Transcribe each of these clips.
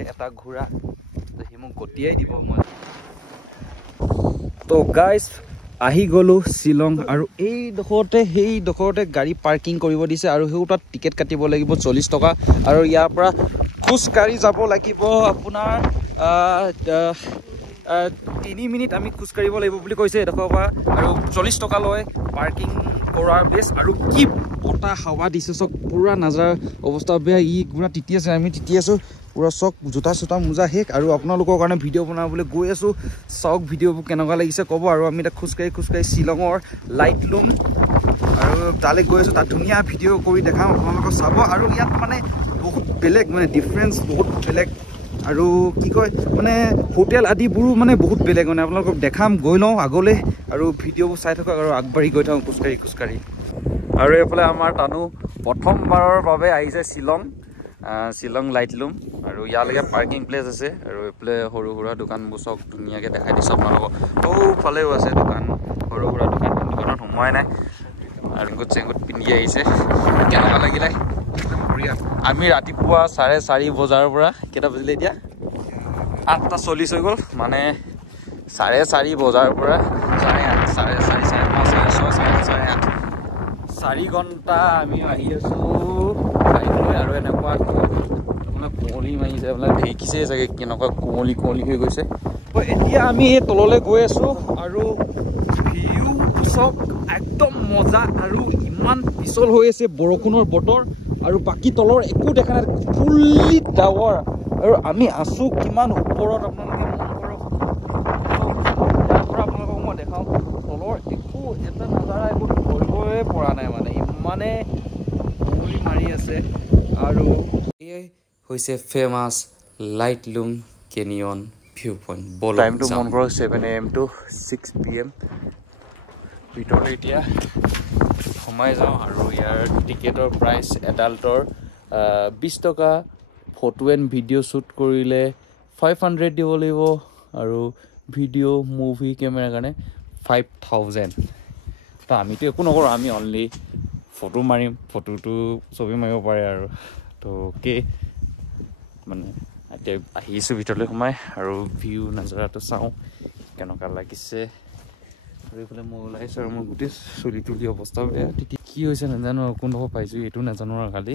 এটা ঘোৰা সি মোক গতিয়াই দিব মই তো গাইজ আহি গলো শিলং আৰু এই ডখৰতে গাড়ী পাৰ্কিং কৰিব দিছে আৰু সেই তাত টিকেট কাটিব লাগিব 40 টকা আৰু ইয়াৰ পৰা খোজকাঢ়ি যাব লাগিব আপোনাৰ 3 মিনিট আমি খোজকাঢ়িব লাগিব বুলি কৈছে এডখৰ পৰা আৰু 40 টকা লয় পাৰ্কিং কৰাৰ বেছ আৰু কি বতাহ হাৱা দিছে চক পুৰা নাজাৰ অৱস্থা বেয়া ই পুৰা তিতি আছে আমি তিতি আছো পুৰা চক জোতা চোতা মোজা শেষ আৰু আপোনালোকৰ কাৰণে ভিডিঅ' বনাবলৈ গৈ আছো চক ভিডিঅ'বোৰ কেনেকুৱা লাগিছে ক'ব আৰু আমি তাত খোজকাঢ়ি শ্বিলঙৰ লাইটলুম আৰু তালৈ গৈ আছো তাত ধুনীয়া ভিডিঅ' কৰি দেখাম আপোনালোকক চাব আৰু ইয়াত মানে বহুত বেলেগ মানে ডিফাৰেঞ্চ বহুত বেলেগ আৰু কি কয় মানে হোটেল আদিবোৰো মানে বহুত বেলেগ মানে আপোনালোকক দেখাম গৈ লওঁ আগলৈ আৰু ভিডিঅ'বোৰ চাই থাকক আৰু আগবাঢ়ি গৈ থাকোঁ খোজকাঢ়ি আৰু এইফালে আমাৰ তানু প্ৰথমবাৰৰ বাবে আহিছে শ্বিলং লাইটলুম আৰু ইয়ালৈকে পাৰ্কিং প্লেচ আছে আৰু এইফালে সৰু সুৰা দোকানবোৰ চব ধুনীয়াকৈ দেখাই দিছোঁ আপোনালোকক সৌফালেও আছে দোকান সৰু সুৰা দোকানত সোমোৱাই নাই আৰু চেংগুট পিন্ধি আহিছে কেনেকুৱা লাগিলে আমি ৰাতিপুৱা 4:30 বজাৰ পৰা কেইটা বাজিলে এতিয়া 8:40 হৈ গ'ল মানে 4:30 বজাৰ পৰা 8:30 4:30 4 ঘণ্টা আমি আহি আছো আৰু এনেকুৱা আপোনাৰ কুঁৱলী মাৰিছে আপোনাৰ দেখিছে চাগে কেনেকুৱা কুঁৱলী হৈ গৈছে এতিয়া আমি এই তললৈ গৈ আছো আৰু ভিউ চব একদম মজা আৰু ইমান পিছল হৈ আছে বৰষুণৰ বতৰ আৰু বাকী তলৰ একো দেখা নাই ফুল্লি ডাৱৰ আৰু আমি আছো কিমান ওপৰত আপোনালোকে মন কৰক ইয়াৰ পৰা আপোনালোকক মই দেখাওঁ তলৰ একো এটা নাজাৰা একো ধৰিবই পৰা নাই মানে ইমানে কুঁৱলী মাৰি আছে আৰু এয়াই হৈছে ফেমাছ লাইটলুম কেনিয়ন ভিউ পইণ্ট টাইমটো মন কৰক 7 AM to 6 PM ভিতৰলৈ এতিয়া সোমাই যাওঁ আৰু ইয়াৰ টিকেটৰ প্ৰাইচ এডাল্টৰ 20 টকা ফটো এণ্ড ভিডিঅ' শ্বুট কৰিলে 500 দিব লাগিব আৰু ভিডিঅ' মুভি কেমেৰাৰ কাৰণে 5000 তো আমিতো একো নকৰোঁ আমি অনলি ফটো মাৰিম ফটোটো ছবি মাৰিব পাৰে আৰু তো অ'কে মানে এতিয়া আহিছোঁ ভিতৰলৈ সোমাই আৰু ভিউ নাজাৰাটো চাওঁ কেনেকুৱা লাগিছে আৰু এইফালে মই ওলাইছোঁ আৰু মোৰ গোটেই চুলি অৱস্থা বেয়া তেতিয়া কি হৈছে নাজানো আৰু কোনডোখৰ পাইছোঁ এইটো নাজানো আৰু খালি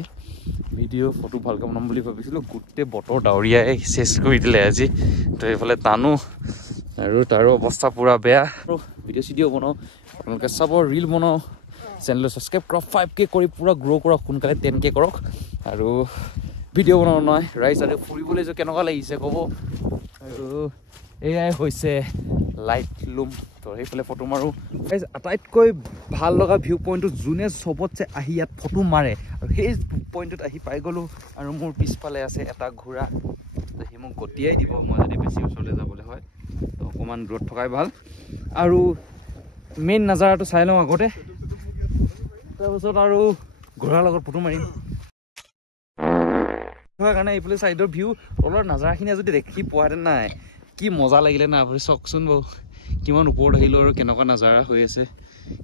ভিডিঅ' ফটো ভালকৈ বনাম বুলি ভাবিছিলোঁ গোটেই বতৰ ডাৱৰীয়াই চেছ কৰি দিলে আজি তো এইফালে টানো আৰু তাৰো অৱস্থা পুৰা বেয়া আৰু ভিডিঅ' চিডিঅ' বনাওঁ আপোনালোকে চাব ৰিল বনাওঁ চেনেলটো ছাবস্ক্ৰাইব কৰক 5K কৰি পুৰা গ্ৰ' কৰক সোনকালে 10K কৰক আৰু ভিডিঅ' বনাব নহয় ৰাইজ আৰু ফুৰিবলৈ যে কেনেকুৱা লাগিছে ক'ব আৰু এয়াই হৈছে লাইটলুম তো সেইফালে ফটো মাৰোঁ আটাইতকৈ ভাল লগা ভিউ পইণ্টটো যোনে চবতছে আহি ইয়াত ফটো মাৰে আৰু সেই পইণ্টটোত আহি পাই গ'লোঁ আৰু মোৰ পিছফালে আছে এটা ঘোঁৰা সি মোক গতিয়াই দিব মই যদি বেছি ওচৰলৈ যাবলৈ হয় তো অকণমান দূৰত থকাই ভাল আৰু মেইন নাজাৰাটো চাই লওঁ আগতে তাৰপিছত আৰু ঘোঁৰাৰ লগত ফটো মাৰিম কাৰণে এইফালে চাইডৰ ভিউ তলৰ নাজাৰাখিনি যদি দেখি পোৱাহেঁতেন নাই কি মজা লাগিলে না আপুনি চাওকচোন বাৰু কিমান ওপৰত আহিলোঁ আৰু কেনেকুৱা নাজাৰা হৈ আছে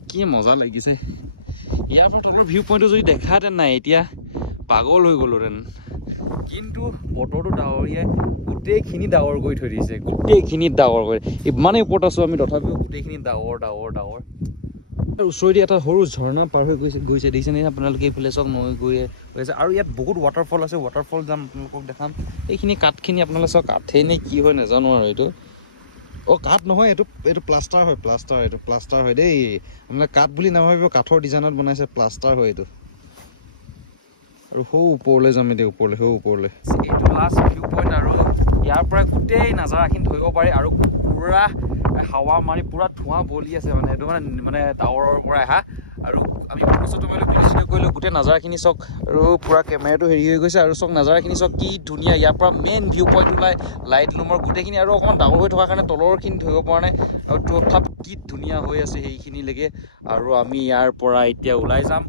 কি মজা লাগিছে ইয়াৰ পৰা তলৰ ভিউ পইণ্টটো যদি দেখাহেঁতেন নাই এতিয়া পাগল হৈ গ'লোহেঁতেন কিন্তু বতৰটো ডাৱৰীয়াই গোটেইখিনি ডাৱৰ কৰি থৈ দিছে গোটেইখিনিত ডাৱৰ কৰি ইমানেই ওপৰত আছোঁ আমি তথাপিও গোটেইখিনি ডাৱৰ ওচৰেদি এটা সৰু ঝৰ্ণা পাৰ হৈ গৈছে দেখিছেনে আপোনালোকে এইফালে চব নৈ গৈ আছে আৰু ইয়াত বহুত ৱাটাৰফল আছে ৱাটাৰফল যাম আপোনালোকক দেখাম এইখিনি কাঠখিনি আপোনালোকে চব কাঠেই নে কি হয় নাজানো আৰু এইটো কাঠ নহয় এইটো প্লাষ্টাৰ হয় দেই আপোনালোকে কাঠ বুলি নাভাবিব কাঠৰ ডিজাইনত বনাইছে প্লাষ্টাৰ হয় এইটো আৰু সৌ ওপৰলৈ যাম এতিয়া ওপৰলৈ এইটো লাষ্ট ভিউ পইণ্ট আৰু ইয়াৰ পৰা গোটেই নাজাৰাখিনি ধৰিব পাৰি আৰু পুৰা হাৱা মাৰি পুৰা ধোঁৱা বলি আছে মানে এইটো মানে ডাৱৰৰ পৰা আহা আৰু আমি ফটো ভিডিঅ' কৰিলোঁ গোটেই নাজাৰাখিনি চক আৰু পুৰা কেমেৰাটো হেৰি হৈ গৈছে আৰু চক নাজাৰাখিনি চক কি ধুনীয়া ইয়াৰ পৰা মেইন ভিউ পইণ্ট ওলাই লাইটলুমৰ গোটেইখিনি আৰু অকণমান ডাঙৰ হৈ থকাৰ কাৰণে তলৰখিনি ধৰিব পৰা নাই আৰু তথাপি কি ধুনীয়া হৈ আছে সেইখিনিলৈকে আৰু আমি ইয়াৰ পৰা এতিয়া ওলাই যাম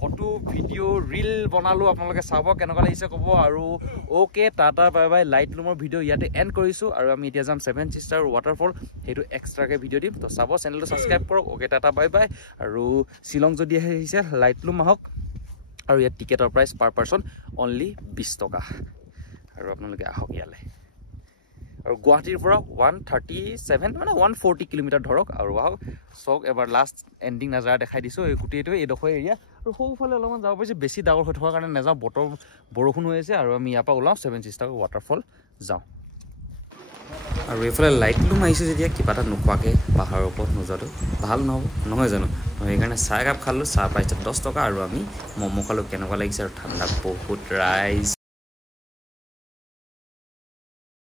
ফটো ভিডিঅ' ৰিল বনালোঁ আপোনালোকে চাব কেনেকুৱা লাগিছে ক'ব আৰু অ'কে টাটা বাই বাই লাইটলুমৰ ভিডিঅ' ইয়াতে এণ্ড কৰিছোঁ আৰু আমি এতিয়া যাম 7 ছিষ্টাৰ ৱাটাৰফল সেইটো এক্সট্ৰাকৈ ভিডিঅ' দিম তো চাব চেনেলটো ছাবস্ক্ৰাইব কৰক অ'কে টাটা বাই বাই আৰু শ্বিলং যদি আহিছে লাইটলুম আহক আৰু ইয়াত টিকেটৰ প্ৰাইচ পাৰ পাৰ্চন অনলি 20 টকা আৰু আপোনালোকে আহক ইয়ালৈ আৰু গুৱাহাটীৰ পৰা 137 মানে 140 কিলোমিটাৰ ধৰক আৰু আহক চাওক এবাৰ লাষ্ট এণ্ডিং নাজাৰা দেখাই দিছোঁ এই গোটেইটো এইডোখৰ এৰিয়া আৰু সৌফালে অলপমান যাব পাৰিছে বেছি ডাঙৰ হৈ থকাৰ কাৰণে নাযাওঁ বতৰ বৰষুণ হৈ আছে আৰু আমি ইয়াৰ পৰা ওলাওঁ 7 চিষ্টাৰ ৱাটাৰফল যাওঁ আৰু এইফালে লাইটলুম আহিছোঁ যেতিয়া কিবা এটা নোখোৱাকৈ পাহাৰৰ ওপৰত নোযোৱাটো ভাল নহ'ব নহয় জানো সেইকাৰণে চাহ একাপ খালোঁ চাহ পাইছে 10 টকা আৰু আমি ম'ম' খালোঁ কেনেকুৱা লাগিছে আৰু ঠাণ্ডা বহুত ৰাইজ